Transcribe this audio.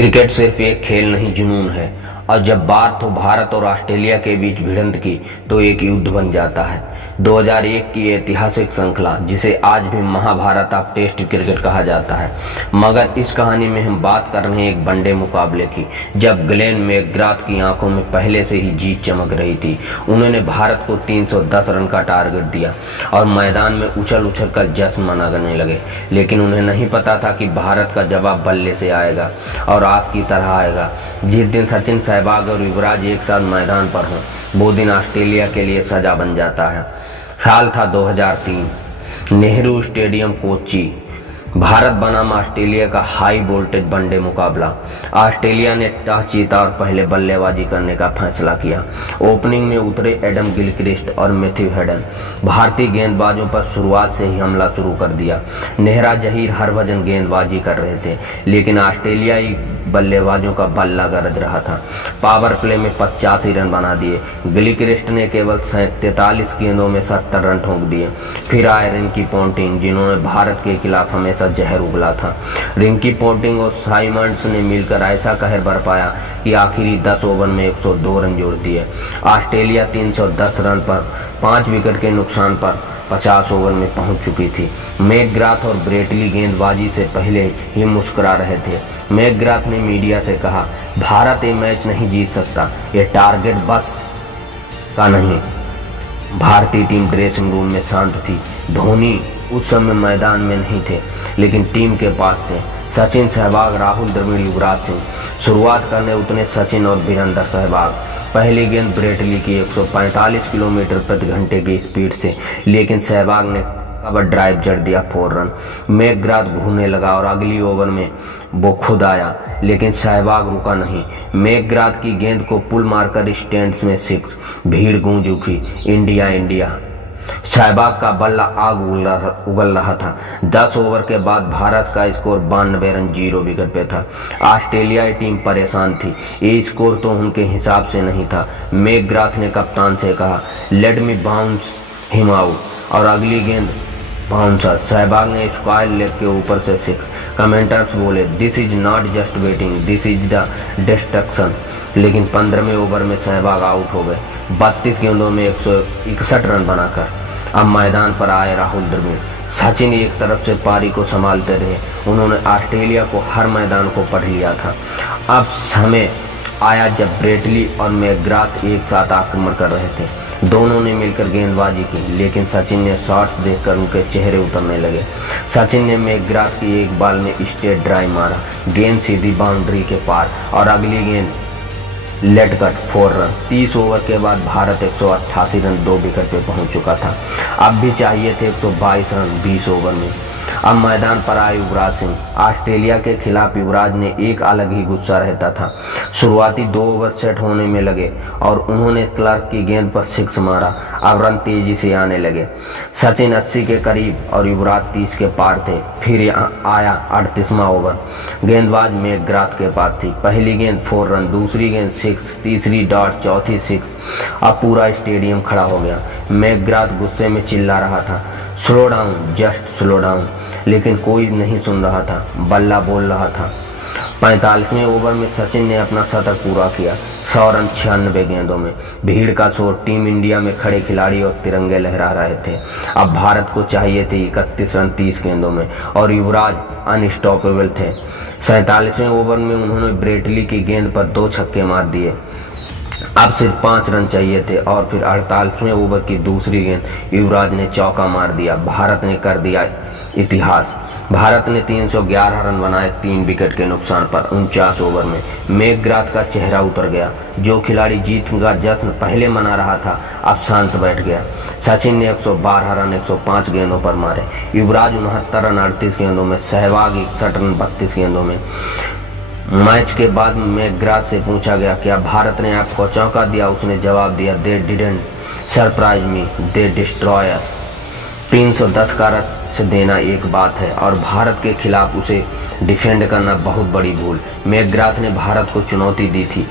Cricket सिर्फ एक खेल नहीं, जुनून है। और जब बात हो भारत और ऑस्ट्रेलिया के बीच भिड़ंत की तो एक युद्ध बन जाता है। 2001 की ऐतिहासिक श्रृंखला, जिसे आज भी महाभारत ऑफ टेस्ट क्रिकेट कहा जाता है। मगर इस कहानी में हम बात कर रहे हैं एक वनडे मुकाबले की, जब ग्लेन मैकग्राथ की आंखों में पहले से ही जीत चमक रही थी। उन्होंने भारत को 310 रन का टारगेट दिया और मैदान में उछल उछल कर जश्न मनाने लगे। लेकिन उन्हें नहीं पता था कि भारत का जवाब बल्ले से आएगा और आग की तरह आएगा। जिस दिन सचिन, सहवाग और युवराज एक साथ मैदान पर हों, वो दिन ऑस्ट्रेलिया के लिए सजा बन जाता है। साल था 2003, नेहरू स्टेडियम, कोच्चि। भारत बनाम ऑस्ट्रेलिया का हाई वोल्टेज वनडे मुकाबला। ऑस्ट्रेलिया ने टॉस जीता और पहले बल्लेबाजी करने का फैसला किया। ओपनिंग में उतरे एडम गिलक्रिस्ट और मैथ्यू हेडन। भारतीय गेंदबाजों पर शुरुआत से ही हमला शुरू कर दिया। नेहरा जहीर हरभजन गेंदबाजी कर रहे थे, लेकिन ऑस्ट्रेलियाई बल्लेबाजों का बल्ला गरज रहा था। पावर प्ले में 85 रन बना दिए। गिलक्रिस्ट ने केवल 43 गेंदों में 70 रन ठोक दिए। फिर आए रिंकी पोंटिंग, जिन्होंने भारत के खिलाफ हमेशा जहर उगला था। रिंकी पोंटिंग और साइमंड्स ने मिलकर ऐसा कहर बरपाया कि आखिरी 10 ओवर में 102 रन जोड़ दिए। ऑस्ट्रेलिया 310 रन पर 5 विकेट के नुकसान पर 50 ओवर में पहुंच चुकी थी। मैकग्राथ और ब्रेटली गेंदबाजी से पहले ही मुस्कुरा रहे थे। मैकग्राथ ने मीडिया से कहा, भारत ये मैच नहीं जीत सकता, ये टारगेट बस का नहीं। भारतीय टीम ड्रेसिंग रूम में शांत थी। धोनी उस समय मैदान में नहीं थे, लेकिन टीम के पास थे सचिन, सहवाग, राहुल द्रविड़, युवराज सिंह। शुरुआत करने उतरे सचिन और वीरेंद्र सहवाग। पहली गेंद ब्रेटली की 145 किलोमीटर प्रति घंटे की स्पीड से, लेकिन सहवाग ने कवर ड्राइव जड़ दिया 4 रन। मैकग्राथ घूमने लगा और अगली ओवर में वो खुद आया, लेकिन सहवाग रुका नहीं। मैकग्राथ की गेंद को पुल मारकर स्टैंड्स में 6। भीड़ गूंज उठी, इंडिया इंडिया। सहवाग का बल्ला आग उगल रहा था। 10 ओवर के बाद भारत का स्कोर 92 रन 0 विकेट पे था। ऑस्ट्रेलियाई टीम परेशान थी। ये स्कोर तो उनके हिसाब से नहीं था। मैकग्राथ ने कप्तान से कहा, let me bounce him out, और अगली गेंद बाउंसर। सहवाग ने स्क्वायर लेग के ऊपर से 6। कमेंटर्स बोले, this is not just waiting, this is the destruction. लेकिन 15वें ओवर में सहवाग आउट हो गए, 32 गेंदों में 161 रन बनाकर। अब मैदान पर आए राहुल द्रविड़। सचिन एक तरफ से पारी को संभालते रहे। उन्होंने ऑस्ट्रेलिया को हर मैदान को पढ़ लिया था। अब समय आया जब ब्रेटली और मैकग्राथ एक साथ आक्रमण कर रहे थे। दोनों ने मिलकर गेंदबाजी की, लेकिन सचिन ने शॉट्स देखकर उनके चेहरे उतरने लगे। सचिन ने मैकग्राथ की एक बॉल में स्ट्रेट ड्राइव मारा, गेंद सीधी बाउंड्री के पार, और अगली गेंद लेट कट 4 रन। 30 ओवर के बाद भारत 188 रन 2 विकेट पे पहुंच चुका था। अब भी चाहिए थे 122 रन 20 ओवर में। अब मैदान पर आए युवराज सिंह। ऑस्ट्रेलिया के खिलाफ युवराज ने एक अलग ही गुस्सा रहता था। शुरुआती 2 ओवर सेट होने में लगे और उन्होंने क्लार्क की गेंद पर 6 मारा। अब रन तेजी से आने लगे। सचिन 80 के करीब और युवराज 30 के पार थे। फिर आया 38वां ओवर। गेंदबाज मैकग्राथ के पास थी। पहली गेंद 4 रन, दूसरी गेंद 6, तीसरी डॉट, चौथी 6। अब पूरा स्टेडियम खड़ा हो गया। मैकग्राथ गुस्से में चिल्ला रहा था, slow down, just slow down, लेकिन कोई नहीं सुन रहा था। बल्ला बोल रहा था। 45वें ओवर में सचिन ने अपना शतक पूरा किया, 100 रन 96 गेंदों में। भीड़ का शोर, टीम इंडिया में खड़े खिलाड़ी और तिरंगे लहरा रहे थे। अब भारत को चाहिए थे 31 रन 30 गेंदों में, और युवराज अनस्टॉपेबल थे। 47वें ओवर में उन्होंने ब्रेटली की गेंद पर 2 छक्के मार दिए। अब सिर्फ 5 रन चाहिए थे, और फिर 48वें ओवर की दूसरी गेंद युवराज ने चौका मार दिया। भारत ने कर दिया इतिहास। भारत ने 311 रन बनाए 3 विकेट के नुकसान पर 49 ओवर में। मैकग्राथ का चेहरा उतर गया। जो खिलाड़ी जीत का जश्न पहले मना रहा था, अब शांत बैठ गया। सचिन ने 112 रन 105 गेंदों पर मारे। युवराज 69 रन 38 गेंदों में। सहवाग 61 रन 32 गेंदों में। मैच के बाद मैकग्राथ से पूछा गया, क्या भारत ने आपको चौंका दिया? उसने जवाब दिया, they didn't surprise me, they destroy us. 310 का रन से देना एक बात है, और भारत के खिलाफ उसे डिफेंड करना बहुत बड़ी भूल। मैकग्राथ ने भारत को चुनौती दी थी,